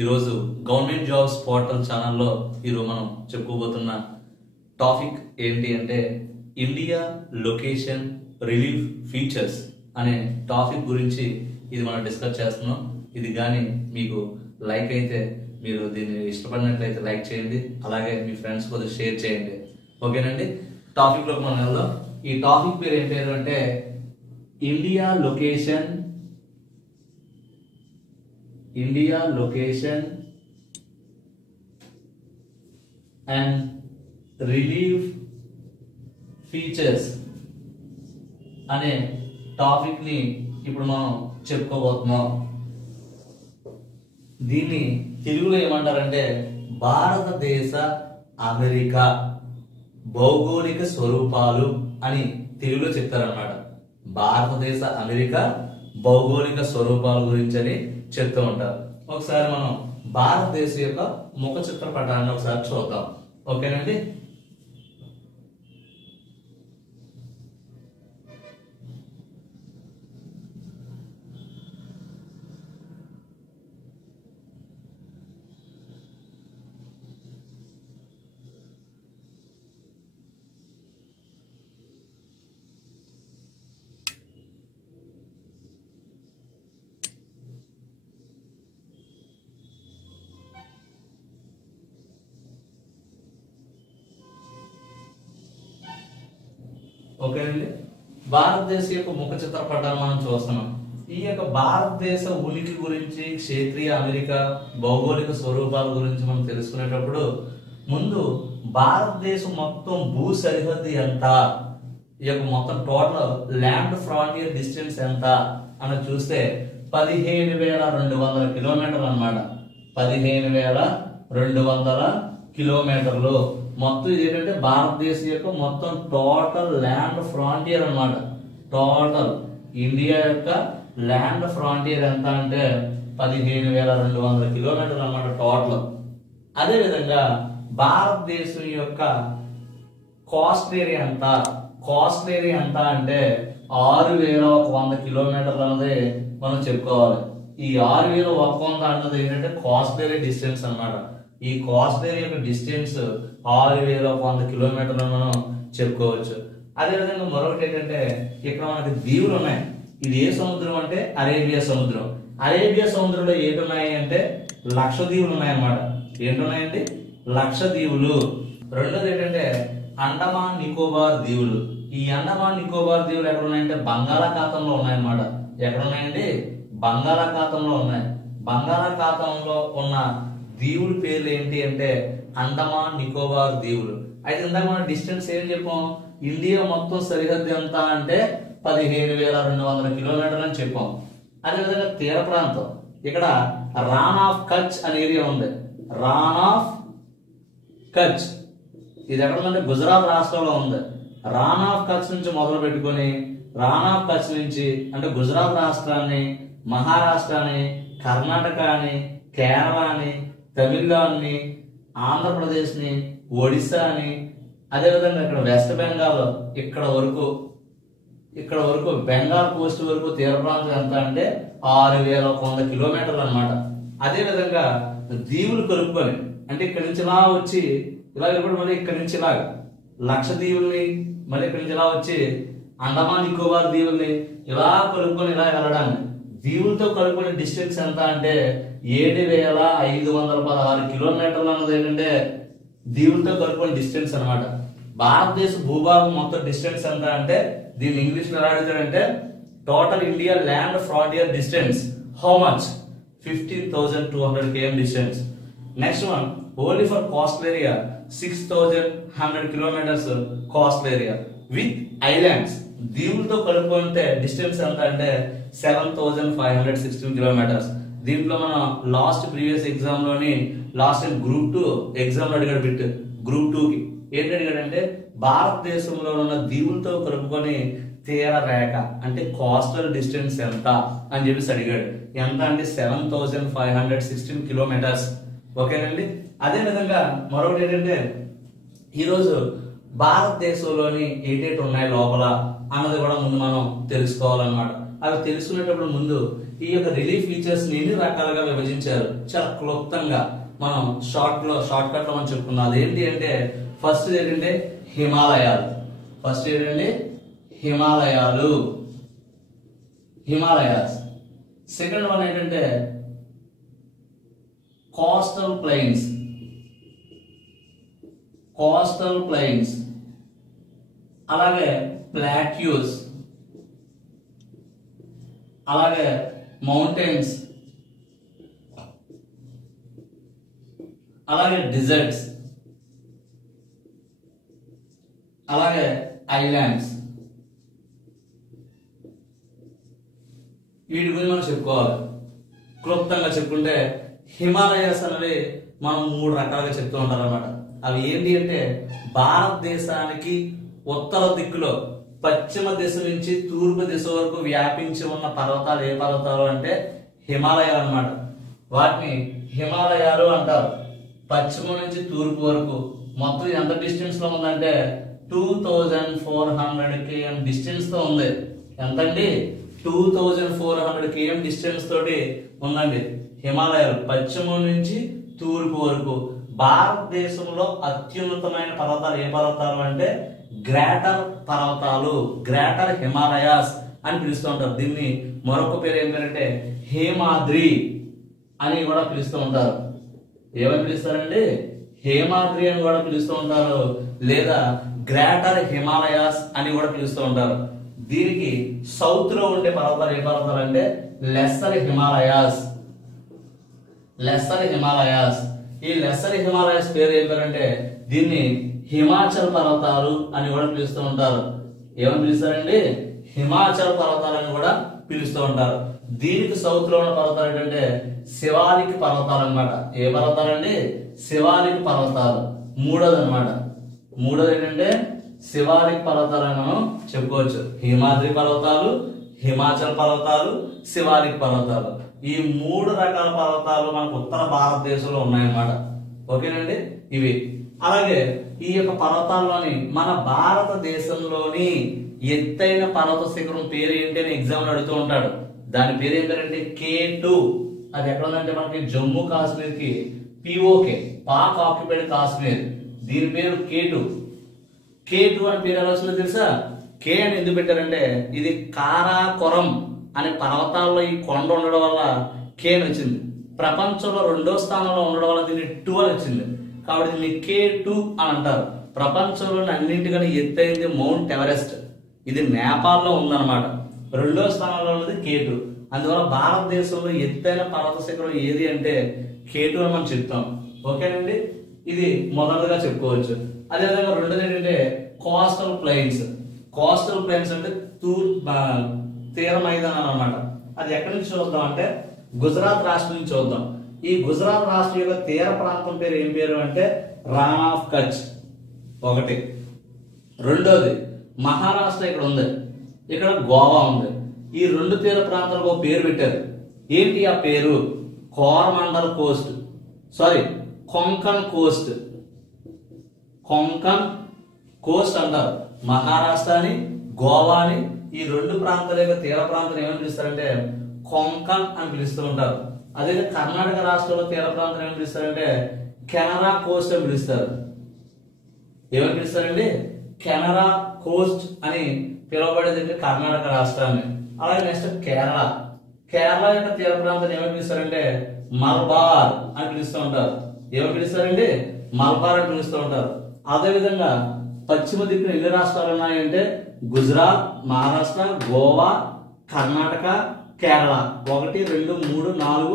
ఈరోజు government jobs portal ఛానల్లో ఈరోజు మనం చెప్పుకోబోతున్న టాపిక్ ఏంటి అంటే ఇండియా లొకేషన్ రిలీఫ్ ఫీచర్స్ అనే టాపిక్ గురించి ఇది మనం డిస్కస్ చేస్తున్నాం. ఇది కానీ మీకు లైక్ అయితే మీరు దీన్ని ఇష్టపడినట్లయితే లైక్ చేయండి, అలాగే మీ ఫ్రెండ్స్ కొద్దిగా షేర్ చేయండి. ఓకేనండి, టాపిక్లోకి మనం వెళ్దాం. ఈ టాపిక్ పేరు ఏం పేరు అంటే India location and relief features అనే టాపిక్ ని ఇప్పుడు మనం చెప్పుకోబోతున్నాం. దీన్ని తెలుగులో ఏమంటారంటే భారతదేశ అమెరికా భౌగోళిక స్వరూపాలు అని తెలుగులో చెప్తారన్నమాట. భారతదేశ అమెరికా భౌగోళిక స్వరూపాల గురించి అని చెప్తూ ఉంటారు. ఒకసారి మనం భారతదేశం యొక్క ముఖ చిత్రపటాన్ని ఒకసారి చూద్దాం. ఓకేనండి, ఓకేనండి, భారతదేశం యొక్క ముఖ చిత్రపటాన్ని మనం చూస్తున్నాం. ఈ యొక్క భారతదేశ ఉనికి గురించి, క్షేత్రీయ అమెరికా భౌగోళిక స్వరూపాల గురించి మనం తెలుసుకునేటప్పుడు ముందు భారతదేశం మొత్తం భూ సరిహద్దు ఎంత, ఈ యొక్క మొత్తం టోటల్ ల్యాండ్ ఫ్రాంటియర్ డిస్టెన్స్ ఎంత అని చూస్తే 15,200 కిలోమీటర్లు అన్నమాట. 15,200 కిలోమీటర్లు మొత్తం. ఇది ఏంటంటే భారతదేశం యొక్క మొత్తం టోటల్ ల్యాండ్ ఫ్రాంటియర్ అన్నమాట. టోటల్ ఇండియా యొక్క ల్యాండ్ ఫ్రాంటియర్ ఎంత అంటే 15,200 కిలోమీటర్లు అన్నమాట టోటల్. అదే విధంగా భారతదేశం యొక్క కోస్ట్ ఏరియా ఎంత, కోస్ట్ ఏరియా ఎంత అంటే 6,100 కిలోమీటర్లు అన్నది మనం చెప్పుకోవాలి. ఈ 6,100 అన్నది ఏంటంటే కోస్ట్ ఏరియా డిస్టెన్స్ అన్నమాట. ఈ కోస్ట్ ఏరియా యొక్క డిస్టెన్స్ 6,100 కిలోమీటర్లు మనం చెప్పుకోవచ్చు. అదేవిధంగా మరొకటి ఏంటంటే ఇక్కడ మనకి దీవులు ఉన్నాయి. ఇది ఏ సముద్రం అంటే అరేబియా సముద్రం. అరేబియా సముద్రంలో ఏంటి ఉన్నాయి అంటే లక్షద్వీపులు ఉన్నాయన్నమాట. ఏంటున్నాయండి? లక్షద్వీపులు. రెండోది ఏంటంటే అండమాన్ నికోబార్ దీవులు. ఈ అండమాన్ నికోబార్ దీవులు ఎక్కడ ఉన్నాయంటే బంగాళాఖాతంలో ఉన్నాయన్నమాట. ఎక్కడ ఉన్నాయండి? బంగాళాఖాతంలో ఉన్నాయి. బంగాళాఖాతంలో ఉన్న దీవుల పేర్లు ఏంటి అంటే అండమాన్ నికోబార్ దీవులు. అయితే ఇందాక మనం డిస్టెన్స్ ఏం చెప్పాం? ఇండియా మొత్తం సరిహద్దు ఎంత అంటే 15,200 కిలోమీటర్లు అని చెప్పాం. అదేవిధంగా తీర ప్రాంతం ఇక్కడ రాన్ ఆఫ్ కచ్ అనే ఏరియా ఉంది. రాన్ ఆఫ్ కచ్ ఇది ఎక్కడ ఉందంటే గుజరాత్ రాష్ట్రంలో ఉంది. రాన్ ఆఫ్ కచ్ నుంచి మొదలు పెట్టుకొని రాన్ ఆఫ్ కచ్ నుంచి అంటే గుజరాత్ రాష్ట్రాన్ని, మహారాష్ట్రాన్ని, కర్ణాటకని, కేరళని, తమిళనాడుని, ఆంధ్రప్రదేశ్ని, ఒడిశాని, అదేవిధంగా ఇక్కడ వెస్ట్ బెంగాల్ ఇక్కడ వరకు బెంగాల్ కోస్ట్ వరకు తీర ప్రాంతం ఎంత అంటే 6,100 కిలోమీటర్లు అన్నమాట. అదే విధంగా దీవులు కలుపుకొని అంటే ఇక్కడ నుంచి ఇలా వచ్చి ఇలా వెళ్ళిపోయి మళ్ళీ ఇక్కడ నుంచి ఇలా లక్షద్వీపుల్ని, మళ్ళీ ఇక్కడ నుంచి ఇలా వచ్చి అండమాన్ నికోబార్ దీవుల్ని ఇలా కలుపుకొని ఇలా వెళ్ళడాన్ని దీవులతో కలుపుకునే డిస్టెన్స్ ఎంత అంటే 7,516 కిలోమీటర్లు అన్నది ఏంటంటే దీవులతో కలుపుకునే డిస్టెన్స్ అన్నమాట. భారతదేశ భూభాగం మొత్తం డిస్టెన్స్ ఎంత అంటే దీన్ని ఇంగ్లీష్ లో ఎలా అడుగుతాడంటే total India land frontier distance how much 15,200 km distance. Next one only for coastal area 6,100 kilometres coastal area with islands. దీవులతో కలుపుకుంటే డిస్టెన్స్ ఎంత అంటే 7,516 కిలోమీటర్స్. దీంట్లో మనం ప్రీవియస్ ఎగ్జామ్ లోని గ్రూప్ 2 ఎగ్జామ్ అడిగాడు బిట్. గ్రూప్ 2కి ఏంటి అడిగాడంటే భారతదేశంలో ఉన్న దీవులతో కలుపుకొని తీర రేఖ అంటే కోస్టల్ డిస్టెన్స్ ఎంత అని చెప్పేసి అడిగాడు. ఎంత అంటే 7,516 కిలోమీటర్స్. ఓకేనండి, అదే విధంగా మరొకటి ఏంటంటే ఈరోజు భారతదేశంలోని ఏటేటి ఉన్నాయి లోపల అన్నది కూడా ముందు మనం తెలుసుకోవాలన్నమాట. అవి తెలుసుకునేటప్పుడు ముందు ఈ యొక్క రిలీఫ్ ఫీచర్స్ ని ఎన్ని రకాలుగా విభజించారు చాలా క్లుప్తంగా మనం షార్ట్ కట్ లో మనం చెప్పుకున్నాం. అదేంటి అంటే ఫస్ట్ ఏంటంటే హిమాలయాలు. ఫస్ట్ ఏంటంటే హిమాలయాస్. సెకండ్ వన్ ఏంటంటే కోస్టల్ ప్లైన్స్, అలాగే ప్లాట్యూస్, అలాగే మౌంటైన్స్, అలాగే డిజర్ట్స్, అలాగే ఐలాండ్స్. వీటి గురించి మనం చెప్పుకోవాలి. క్లుప్తంగా చెప్పుకుంటే హిమాలయాస్ అనేవి మనం 3 రకాలుగా చెప్తూ ఉంటారు అన్నమాట. అవి ఏంటి అంటే భారతదేశానికి ఉత్తర దిక్కులో పశ్చిమ దిశ నుంచి తూర్పు దిశ వరకు వ్యాపించి ఉన్న పర్వతాలు ఏ పర్వతాలు అంటే హిమాలయాలు అన్నమాట. వాటిని హిమాలయాలు అంటారు. పశ్చిమ నుంచి తూర్పు వరకు మొత్తం ఎంత డిస్టెన్స్ లో ఉందంటే 2400 km డిస్టెన్స్ తో ఉంది. ఎంతండి? 2400 km డిస్టెన్స్ తోటి ఉందండి హిమాలయాలు పశ్చిమ నుంచి తూర్పు వరకు. భారతదేశంలో అత్యున్నతమైన పర్వతాలు ఏ పర్వతాలు అంటే గ్రేటర్ పర్వతాలు, గ్రేటర్ హిమాలయాస్ అని పిలుస్తూ ఉంటారు. దీన్ని మరొక పేరు ఏంటంటే హేమాద్రి అని కూడా పిలుస్తూ ఉంటారు. ఏమని పిలుస్తారండి? హేమాద్రి అని కూడా పిలుస్తూ ఉంటారు, లేదా గ్రేటర్ హిమాలయాస్ అని కూడా పిలుస్తూ ఉంటారు. దీనికి సౌత్ లో ఉండే పర్వతాలు ఏ పర్వతాలు అంటే లెస్సర్ హిమాలయాస్. ఈ లెస్సర్ హిమాలయాస్ పేరు ఏం పేరంటే దీన్ని హిమాచల్ పర్వతాలు అని కూడా పిలుస్తూ ఉంటారు. ఏమని పిలుస్తారండి? హిమాచల్ పర్వతాలు అని కూడా పిలుస్తూ ఉంటారు. దీనికి సౌత్ లో ఉన్న పర్వతాలు ఏంటంటే శివాలిక్ పర్వతాలు అన్నమాట. ఏ పర్వతాలు అండి? శివాలిక్ పర్వతాలు. మూడోది ఏంటంటే శివాలిక్ పర్వతాలు అని మనం చెప్పుకోవచ్చు. హిమాద్రి పర్వతాలు, హిమాచల్ పర్వతాలు, శివాలిక్ పర్వతాలు. ఈ 3 రకాల పర్వతాలు మనకు ఉత్తర భారతదేశంలో ఉన్నాయన్నమాట. ఓకేనండి? ఇవి అలాగే ఈ యొక్క పర్వతాల్లోని మన భారతదేశంలోని ఎత్తైన పర్వత శిఖరం పేరు ఏంటి అని ఎగ్జామ్ లో అడుగుతూ ఉంటాడు. దాని పేరు ఏంటంటే K2. అది ఎక్కడ ఉందంటే మనకి జమ్మూ కాశ్మీర్ కి POK, పాక్ ఆక్యుపైడ్ కాశ్మీర్. దీని పేరు K2 అని పేరు ఎలా వచ్చిందో తెలుసా? కే అని ఎందుకు పెట్టారంటే ఇది కారాకొరం అనే పర్వతాల్లో ఈ కొండ ఉండడం వల్ల కే అని వచ్చింది. ప్రపంచంలో 2వ స్థానంలో ఉండడం వల్ల దీన్ని 2 అని వచ్చింది. కాబట్టి దీన్ని K2 అని అంటారు. ప్రపంచంలోని అన్నింటికన్నా ఎత్తైంది మౌంట్ ఎవరెస్ట్. ఇది నేపాల్లో ఉందన్నమాట. 2వ స్థానంలో ఉన్నది K2. అందువల్ల భారతదేశంలో ఎత్తైన పర్వత శిఖరం ఏది అంటే K2 అని మనం చెప్తాం. ఓకేనండి? ఇది మొదటిగా చెప్పుకోవచ్చు. అదేవిధంగా రెండోది ఏంటంటే కోస్టల్ ప్లైన్స్ అంటే తీర మైదానాలు అన్నమాట. అది ఎక్కడి నుంచి చూద్దాం అంటే గుజరాత్ రాష్ట్రం నుంచి చూద్దాం. ఈ గుజరాత్ రాష్ట్రం యొక్క తీర ప్రాంతం పేరు ఏం పేరు అంటే రాన్ ఆఫ్ కచ్. ఒకటి. రెండోది మహారాష్ట్ర ఇక్కడ ఉంది, ఇక్కడ గోవా ఉంది. ఈ 2 తీర ప్రాంతాలకు ఒక పేరు పెట్టారు. ఏంటి ఆ పేరు? కోరమండల్ కోస్ట్, కొంకన్ కోస్ట్ అంటారు. మహారాష్ట్రని, గోవాని ఈ 2 ప్రాంతాల యొక్క తీర ప్రాంతాలు ఏమని పిలుస్తారంటే కొంకన్ అని పిలుస్తూ ఉంటారు. అదే కర్ణాటక రాష్ట్రంలో తీర ప్రాంతం ఏమని పిలుస్తారంటే కెనరా కోస్ట్ అని పిలుస్తారు. ఏమని పిలుస్తారండి? కెనరా కోస్ట్ అని పిలువబడేది కర్ణాటక రాష్ట్రాన్ని. అలాగే నెక్స్ట్ కేరళ యొక్క తీర ప్రాంతాన్ని ఏమని పిలుస్తారంటే మలబార్ అని పిలుస్తూ ఉంటారు. ఏమని పిలుస్తారండి? మలబార్ అని పిలుస్తూ ఉంటారు. అదే విధంగా పశ్చిమ దిక్కున ఎన్ని రాష్ట్రాలు ఉన్నాయంటే గుజరాత్, మహారాష్ట్ర, గోవా, కర్ణాటక, కేరళ. 1, 2, 3, 4,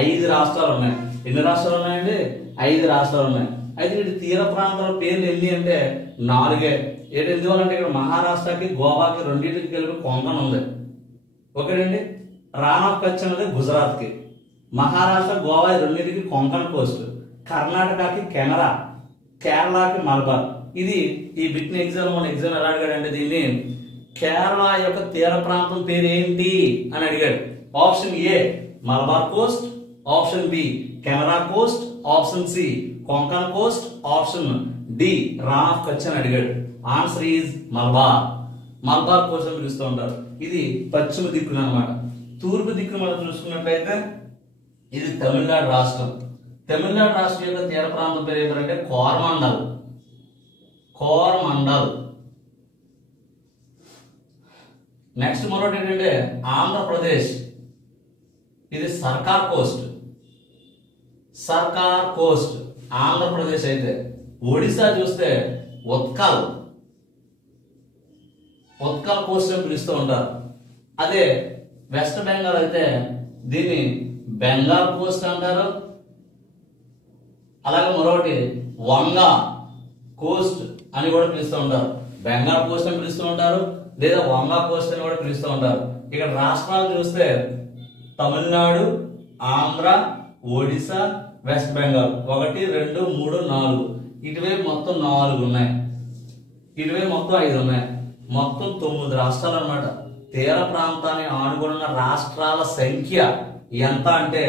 5 రాష్ట్రాలు ఉన్నాయి. ఎన్ని రాష్ట్రాలు ఉన్నాయండి? 5 రాష్ట్రాలు ఉన్నాయి. అయితే ఇక్కడ తీర ప్రాంతాల పేర్లు ఎన్ని అంటే 4. ఎందువల్లంటే ఇక్కడ మహారాష్ట్రకి, గోవాకి రెండింటికి కలిపి కొంకన్ ఉంది. ఓకేనండి? రాన్ ఆఫ్ కచ్ అనేది గుజరాత్ కి, మహారాష్ట్ర, గోవా రెండింటికి కొంకన్ కోస్ట్, కర్ణాటకకి కెనరా, కేరళకి మలబార్. ఇది ఈ బిట్ ఎగ్జామ్ ఎలా అడిగాడంటే దీన్ని కేరళ యొక్క తీర ప్రాంతం పేరు ఏంటి అని అడిగాడు. Option A Malabar coast, option B Kanara coast, option C Konkan coast, option D Rann of Kutch అని అడిగాడు. ఆన్సర్ ఈజ్ మలబార్ కోస్ట్ అని పిలుస్తూ ఉంటారు. ఇది పశ్చిమ దిక్కున అన్నమాట. తూర్పు దిక్కును మనం చూసుకున్నట్లయితే ఇది తమిళనాడు రాష్ట్రం. తమిళనాడు రాష్ట్రం యొక్క తీర ప్రాంతం పేరు ఏమిటంటే కోరమండల్. కోరమండల్. నెక్స్ట్ మరొకటి ఏంటంటే ఆంధ్రప్రదేశ్, ఇది సర్కార్ కోస్ట్. సర్కార్ కోస్ట్ ఆంధ్రప్రదేశ్ అయితే, ఒడిశా చూస్తే ఉత్కల్. ఉత్కల్ కోస్ట్ అని పిలుస్తూ ఉంటారు. అదే వెస్ట్ బెంగాల్ అయితే దీన్ని బెంగాల్ కోస్ట్ అంటారు. అలాగే మరొకటి వంగా కోస్ట్ అని కూడా పిలుస్తూ ఉంటారు. బెంగాల్ కోస్ట్ అని పిలుస్తూ ఉంటారు, లేదా వంగా కోస్ట్ అని కూడా పిలుస్తూ ఉంటారు. ఇక్కడ రాష్ట్రాలు చూస్తే తమిళనాడు, ఆంధ్ర, ఒడిశా, వెస్ట్ బెంగాల్ 1 2 3 4 ఇటువైపు మొత్తం 4 ఉన్నాయి, ఇటువైపు మొత్తం 5 ఉన్నాయి. మొత్తం 9 రాష్ట్రాలు అన్నమాట. తీర ప్రాంతాన్ని ఆనుకున్న రాష్ట్రాల సంఖ్య ఎంత అంటే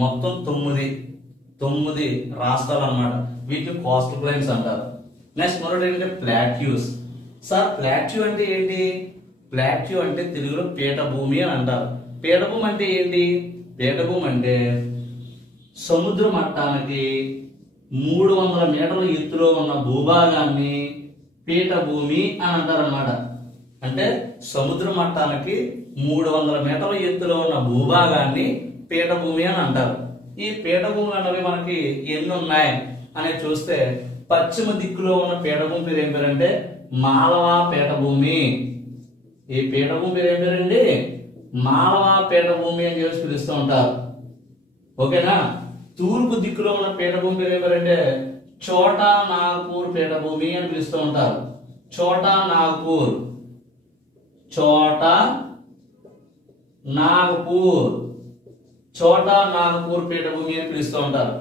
మొత్తం 9 రాష్ట్రాలు అన్నమాట. వీటిని కోస్టల్ ప్లైన్స్ అంటారు. నెక్స్ట్ మరొకటి ఏంటంటే ప్లాట్యూస్. సార్ ప్లాట్యూ అంటే ఏంటి? ప్లాట్యూ అంటే తెలుగులో పీఠభూమి అని అంటారు. పీఠభూమి అంటే ఏంటి? పీఠభూమి అంటే సముద్ర మట్టానికి 300 మీటర్ల ఎత్తులో ఉన్న భూభాగాన్ని పీఠభూమి అని అంటారు అన్నమాట. అంటే సముద్ర మట్టానికి 300 మీటర్ల ఎత్తులో ఉన్న భూభాగాన్ని పీఠభూమి అని అంటారు. ఈ పీఠభూములు అనేవి మనకి ఎన్ని ఉన్నాయి అని చూస్తే పశ్చిమ దిక్కులో ఉన్న పీఠభూమి పేరు ఏం పేరంటే మాలవా పీఠభూమి. ఈ పీఠభూమి పేరు ఏం పేరండి? మాలవా పీఠభూమి అని చెప్పి పిలుస్తూ ఉంటారు. ఓకేనా? తూర్పు దిక్కులో ఉన్న పీఠభూమి పేరు ఏం పేరంటే చోటా నాగపూర్ పీఠభూమి అని పిలుస్తూ ఉంటారు. చోటా నాగపూర్, చోటా నాగపూర్, చోటా నాగపూర్ పీఠభూమి అని పిలుస్తూ ఉంటారు.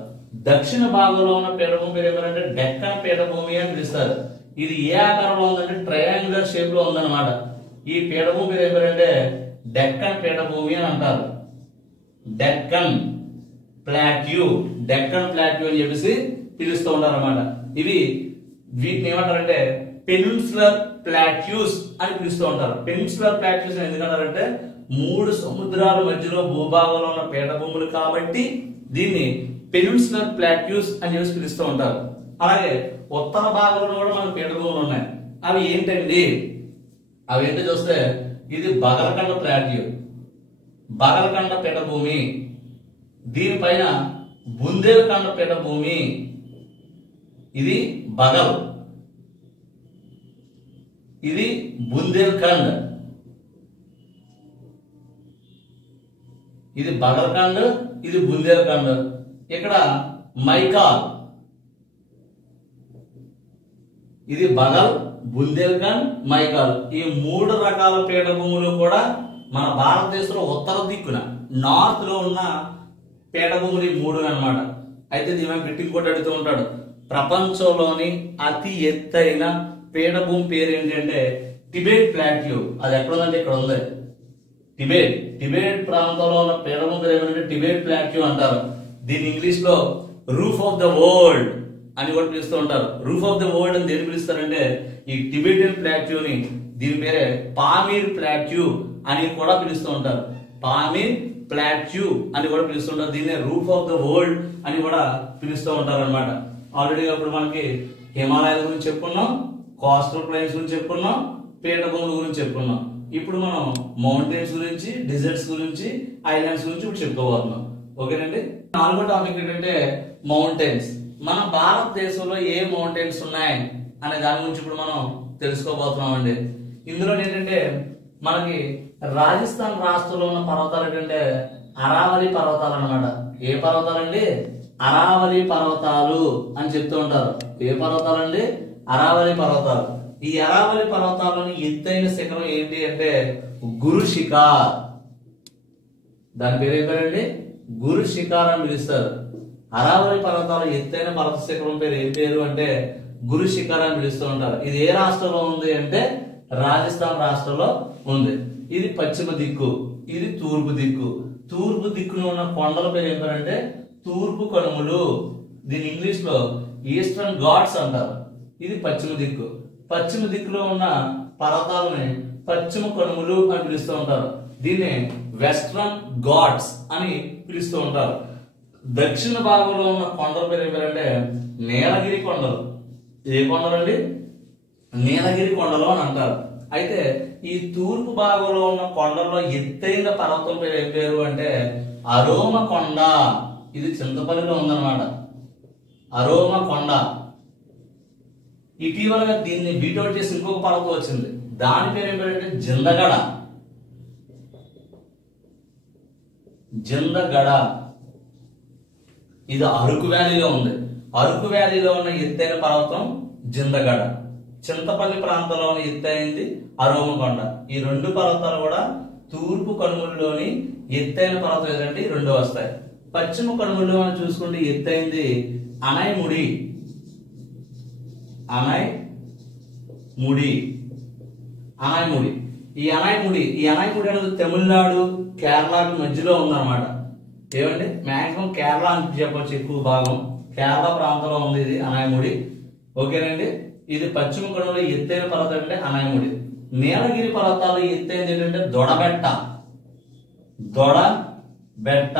దక్షిణ భాగంలో ఉన్న పీఠభూమి పేరు ఏమంటే డెక్కన్ పీఠభూమి అని పిలుస్తారు. ఇది ఏ ఆకారంలో ఉందంటే ట్రయాంగులర్ షేప్ లో ఉందన్నమాట. ఈ పీఠభూమి పేరు ఏమంటే డెక్కన్ పీఠభూమి అని అంటారు. డెక్కన్ ప్లాట్యూ, డెక్కన్ ప్లాట్యూ అని చెప్పేసి పిలుస్తూ ఉంటారు అన్నమాట. ఇవి వీటిని ఏమంటారంటే పెనిన్సులర్ ప్లాట్యూస్ అని పిలుస్తూ ఉంటారు. పెనిన్సులర్ ప్లాట్యూస్ ఎందుకంటారంటే 3 సముద్రాల మధ్యలో భూభాగంలో ఉన్న పీఠభూములు కాబట్టి దీన్ని పెనిన్సులర్ ప్లాట్యూస్ అని చెప్పి పిలుస్తూ ఉంటారు. అలాగే ఉత్తర భాగంలో కూడా మనకు పీఠభూములు ఉన్నాయి. అవి ఏంటండి? అవి ఏంటో చూస్తే ఇది బగలకండ ప్లాట్యూ, బగలకండ పీఠభూమి. దీనిపైన బుందేల్ఖండ్ పీఠభూమి. ఇది బగల్, ఇది బుందేల్ఖండ్. ఇది బగల్ఖండ్, ఇది బుందేల్ఖండ్. ఇక్కడ మైకాల్, ఇది బగల్, బుందేల్ఖండ్, మైకాల్. ఈ 3 రకాల పీఠభూములు కూడా మన భారతదేశంలో ఉత్తర దిక్కున నార్త్ లో ఉన్న పీఠభూములు 3 అన్నమాట. అయితే దీని బిట్టింగ్ కూడా అడుగుతూ ఉంటాడు, ప్రపంచంలోని అతి ఎత్తైన పీఠభూమి పేరు ఏంటంటే టిబెట్ ప్లాట్యూ. అది ఎక్కడ ఉందంటే ఇక్కడ ఉంది. టిబెట్ ప్రాంతంలో ఉన్న పీఠభూమి పేరు ఏమంటే టిబెట్ ప్లాట్యూ అంటారు. దీని ఇంగ్లీష్ లో రూఫ్ ఆఫ్ ద వరల్డ్ అని కూడా పిలుస్తూ ఉంటారు. రూఫ్ ఆఫ్ ద వరల్డ్ అని దేని పిలుస్తారంటే ఈ టిబెటియన్ ప్లాట్యూని దీని పేరే పామీర్ ప్లాట్యూ అని కూడా పిలుస్తూ ఉంటారు. పామీర్ ప్లాట్యూ అని కూడా పిలుస్తుంటారు. దీన్నే రూఫ్ ఆఫ్ ద వరల్డ్ అని కూడా పిలుస్తూ ఉంటారు అనమాట. ఆల్రెడీ అప్పుడు మనకి హిమాలయాల గురించి చెప్పుకున్నాం, కోస్టల్ ప్లైన్స్ గురించి చెప్పుకున్నాం, పీఠభూముల గురించి చెప్పుకున్నాం. ఇప్పుడు మనం మౌంటైన్స్ గురించి, డిజర్ట్స్ గురించి, ఐలాండ్స్ గురించి ఇప్పుడు చెప్పుకోబోతున్నాం. ఓకేనండి. 4వ టాపిక్ ఏంటంటే మౌంటైన్స్. మన భారతదేశంలో ఏ మౌంటైన్స్ ఉన్నాయి అనే దాని గురించి ఇప్పుడు మనం తెలుసుకోబోతున్నాం అండి. ఇందులో ఏంటంటే మనకి రాజస్థాన్ రాష్ట్రంలో ఉన్న పర్వతాలు ఏంటంటే అరావలి పర్వతాలు అన్నమాట. ఏ పర్వతాలండి? అరావలి పర్వతాలు అని చెప్తూ ఉంటారు. ఏ పర్వతాలండి? అరావలి పర్వతాలు. ఈ అరావలి పర్వతాలను ఎత్తైన శిఖరం ఏంటి అంటే గురు శిఖర్. దాని పేరు ఏం పేరండి? గురు శిఖర్ అని పిలుస్తారు. అరావలి పర్వతాల ఎత్తైన పర్వత శిఖరం పేరు ఏం పేరు అంటే గురు శిఖర్ అని పిలుస్తూ ఉంటారు. ఇది ఏ రాష్ట్రంలో ఉంది అంటే రాజస్థాన్ రాష్ట్రంలో ఉంది. ఇది పశ్చిమ దిక్కు, ఇది తూర్పు దిక్కు. తూర్పు దిక్కులో ఉన్న కొండల పేరు ఏం పేరు అంటే తూర్పు కనుమలు. దీని ఇంగ్లీష్ లో ఈస్టర్న్ ఘాట్స్ అంటారు. ఇది పశ్చిమ దిక్కు. పశ్చిమ దిక్కులో ఉన్న పర్వతాలని పశ్చిమ కనుమలు అని పిలుస్తూ ఉంటారు. దీన్ని వెస్ట్రన్ ఘాట్స్ అని పిలుస్తూ ఉంటారు. దక్షిణ భాగంలో ఉన్న కొండల పేరు ఏం పేరంటే నీలగిరి కొండలు. ఏ కొండలు అండి? నీలగిరి కొండలు అని అంటారు. అయితే ఈ తూర్పు భాగంలో ఉన్న కొండల్లో ఎత్తైన పర్వతం పేరు ఏం పేరు అంటే అరోమ కొండ. ఇది చింతపల్లిలో ఉందన్నమాట, అరోమ కొండ. ఇటీవలగా దీన్ని బీటౌట్ చేసి ఇంకొక పర్వతం వచ్చింది, దాని పేరు ఏం పేరు అంటే జిందగడ. జిందగడ ఇది అరకు వ్యాలీలో ఉంది. అరకు వ్యాలీలో ఉన్న ఎత్తైన పర్వతం జిందగడ. చింతపల్లి ప్రాంతంలో ఉన్న ఎత్తైంది అరోమకొండ. ఈ రెండు పర్వతాలు కూడా తూర్పు కనుమలలోని ఎత్తైన పర్వతం ఏదంటే రెండు వస్తాయి. పశ్చిమ కనుమలలో మనం చూసుకుంటే ఎత్తైంది అనైముడి. అనైముడి అనైముడి ఈ అనైముడి అనేది తమిళనాడు కేరళకి మధ్యలో ఉందన్నమాట. ఏమండి మాక్సిమం కేరళ అని చెప్పొచ్చు, ఎక్కువ భాగం కేరళ ప్రాంతంలో ఉంది ఇది అనైముడి. ఓకేనండి. ఇది పశ్చిమ కనుమలో ఎత్తైన పర్వతం అంటే అనైముడి. నీలగిరి పర్వతాలు ఎత్తైనది ఏంటంటే దొడబెట్ట. దొడబెట్ట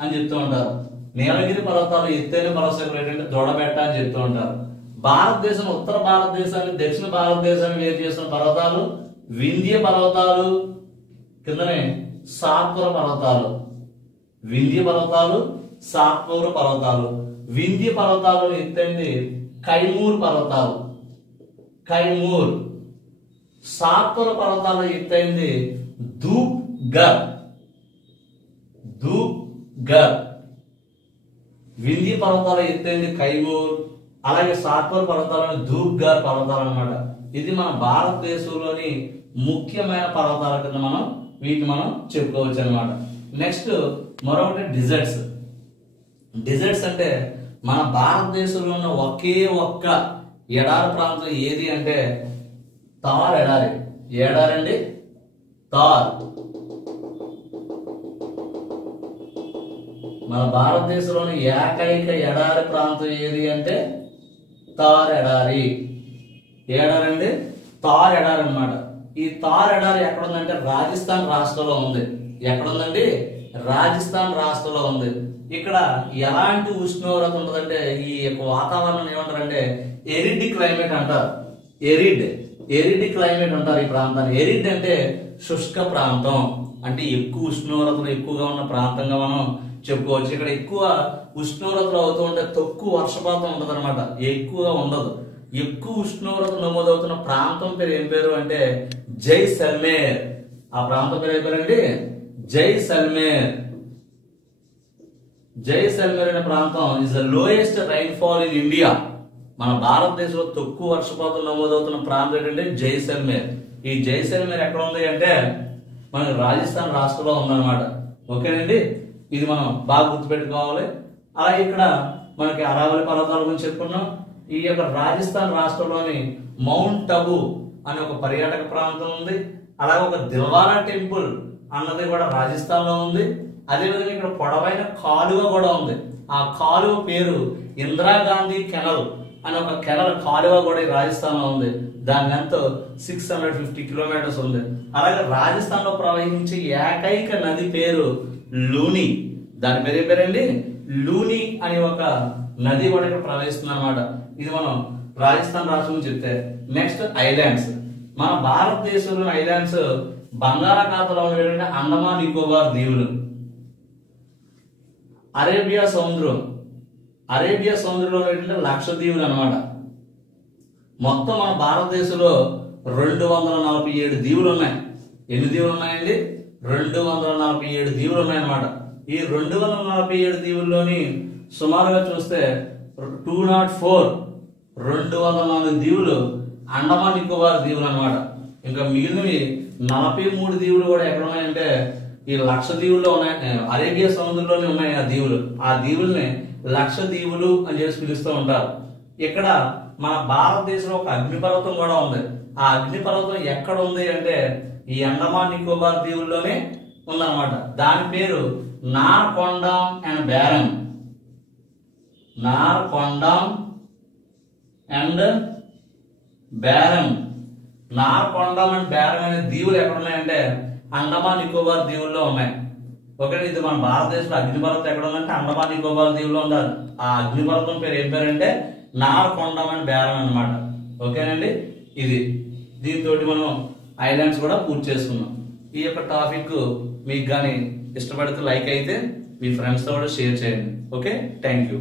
అని చెప్తూ ఉంటారు. నీలగిరి పర్వతాలు ఎత్తైన పర్వతం ఏంటంటే దొడబెట్ట అని చెప్తూ ఉంటారు. భారతదేశం ఉత్తర భారతదేశాన్ని దక్షిణ భారతదేశాన్ని వేరు చేసిన పర్వతాలు వింధ్య పర్వతాలు, కిందనే సాత్పుర పర్వతాలు. వింధ్య పర్వతాలు, సాత్పుర పర్వతాలు. వింధ్య పర్వతాలు ఎత్తైంది కైమూర్ పర్వతాలు, కైమూర్. సాత్పుర పర్వతాలు ఎత్తైంది ధూప్గర్, ధూప్గర్. వింధ్య పర్వతాలు ఎత్తైంది కైమూర్, అలాగే సాత్పుర పర్వతాలను ధూప్గర్ పర్వతాలు అన్నమాట. ఇది మన భారతదేశంలోని ముఖ్యమైన పర్వతాల కింద వీటిని మనం చెప్పుకోవచ్చు అనమాట. నెక్స్ట్ మరొకటి డిజర్ట్స్. డిజర్ట్స్ అంటే మన భారతదేశంలో ఉన్న ఒకే ఒక్క ఎడారి ప్రాంతం ఏది అంటే థార్ ఎడారి. ఎడారండి థార్. మన భారతదేశంలోని ఏకైక ఎడారి ప్రాంతం ఏది అంటే థార్ ఎడారి. ఏడారండి థార్ ఎడారి అన్నమాట. ఈ థార్ ఎడారి ఎక్కడ ఉందంటే రాజస్థాన్ రాష్ట్రంలో ఉంది. ఎక్కడ ఉందండి? రాజస్థాన్ రాష్ట్రంలో ఉంది. ఇక్కడ ఎలాంటి ఉష్ణోగ్రత ఉంటుందంటే ఈ యొక్క వాతావరణం ఏమంటారంటే ఎరిడ్ క్లైమేట్ అంటారు. ఎరిడ్ క్లైమేట్ అంటారు ఈ ప్రాంతాన్ని. ఎరిడ్ అంటే శుష్క ప్రాంతం, అంటే ఎక్కువ ఉష్ణోగ్రతలు ఎక్కువగా ఉన్న ప్రాంతంగా మనం చెప్పుకోవచ్చు. ఇక్కడ ఎక్కువ ఉష్ణోగ్రతలు అవుతూ ఉంటే తక్కువ వర్షపాతం ఉండదు అనమాట, ఎక్కువగా ఉండదు. ఎక్కువ ఉష్ణోగ్రత నమోదవుతున్న ప్రాంతం పేరు ఏం పేరు అంటే జైసల్మేర్. ఆ ప్రాంతం పేరు ఏం పేరండి? జైసల్మేర్. జైసల్మేర్ అనే ప్రాంతం is the lowest rainfall in India. మన భారతదేశంలో తక్కువ వర్షపాతం నమోదవుతున్న ప్రాంతం ఏంటంటే జైసల్మేర్. ఈ జైసల్మేర్ ఎక్కడ ఉంది అంటే మనకి రాజస్థాన్ రాష్ట్రంలో ఉందన్నమాట. ఓకేనండి, ఇది మనం బాగా గుర్తుపెట్టుకోవాలి. అలాగే ఇక్కడ మనకి అరావళి పర్వతాల గురించి చెప్పుకున్నాం. ఈ యొక్క రాజస్థాన్ రాష్ట్రంలోని మౌంట్ టబు అనే ఒక పర్యాటక ప్రాంతం ఉంది. అలాగే ఒక దిల్వారా టెంపుల్ అన్నది కూడా రాజస్థాన్ లో ఉంది. అదేవిధంగా ఇక్కడ పొడవైన కాలువ కూడా ఉంది. ఆ కాలువ పేరు ఇందిరాగాంధీ కెనల్ అనే ఒక కెనల్ కాలువ కూడా రాజస్థాన్ లో ఉంది. దాని లెంత్ 650 కిలోమీటర్స్ ఉంది. అలాగే రాజస్థాన్ లో ప్రవహించే ఏకైక నది పేరు లూని. దాని పేరు ఏం పేరండి? లూని అనే ఒక నది కూడా ఇక్కడ ప్రవహిస్తుంది అనమాట. ఇది మనం రాజస్థాన్ రాష్ట్రం చెప్తే. Next islands. మన భారతదేశంలో ఐలాండ్స్ బంగాళాఖాతంలో ఉండేటువంటి అండమాన్ నికోబార్ దీవులు, అరేబియా సముద్రంలో ఉండేటువంటి లక్షద్వీపులు అనమాట. మొత్తం మన భారతదేశంలో 247 దీవులు ఉన్నాయి. ఎన్ని దీవులు ఉన్నాయండి? 247 దీవులు ఉన్నాయన్నమాట. ఈ 247 దీవుల్లోని సుమారుగా చూస్తే 204 దీవులు అండమాన్ నికోబార్ దీవులు అనమాట. ఇంకా మిగిలినవి 43 దీవులు కూడా ఎక్కడ ఉన్నాయంటే ఈ లక్షద్వీపుల్లో ఉన్నాయి, అరేబియా సముద్రంలోనే ఉన్నాయి ఆ దీవులు. ఆ దీవుల్ని లక్షద్వీపులు అని చెప్పి పిలుస్తూ ఉంటారు. ఇక్కడ మన భారతదేశంలో ఒక అగ్నిపర్వతం కూడా ఉంది. ఆ అగ్నిపర్వతం ఎక్కడ ఉంది అంటే ఈ అండమాన్ నికోబార్ దీవుల్లోనే ఉందన్నమాట. దాని పేరు Narcondam and Barren. Narcondam and Barren. Narcondam and Barren అనే దీవులు ఎక్కడ ఉన్నాయంటే అండమాన్ నికోబార్ దీవుల్లో ఉన్నాయి. ఓకేనా. ఇది మన భారతదేశంలో అగ్నిపర్వతం ఎక్కడ ఉందంటే అండమాన్ నికోబార్ దీవులో ఉండాలి. ఆ అగ్నిపర్వతం పేరు ఏం పేరంటే నార్కొండమని బేరం అనమాట. ఓకేనండి. ఇది దీంతో మనం ఐలాండ్స్ కూడా పూర్తి చేసుకున్నాం. ఈ యొక్క టాపిక్ మీకు కానీ ఇష్టపడితే లైక్ అయితే మీ ఫ్రెండ్స్తో కూడా షేర్ చేయండి. Okay, thank you.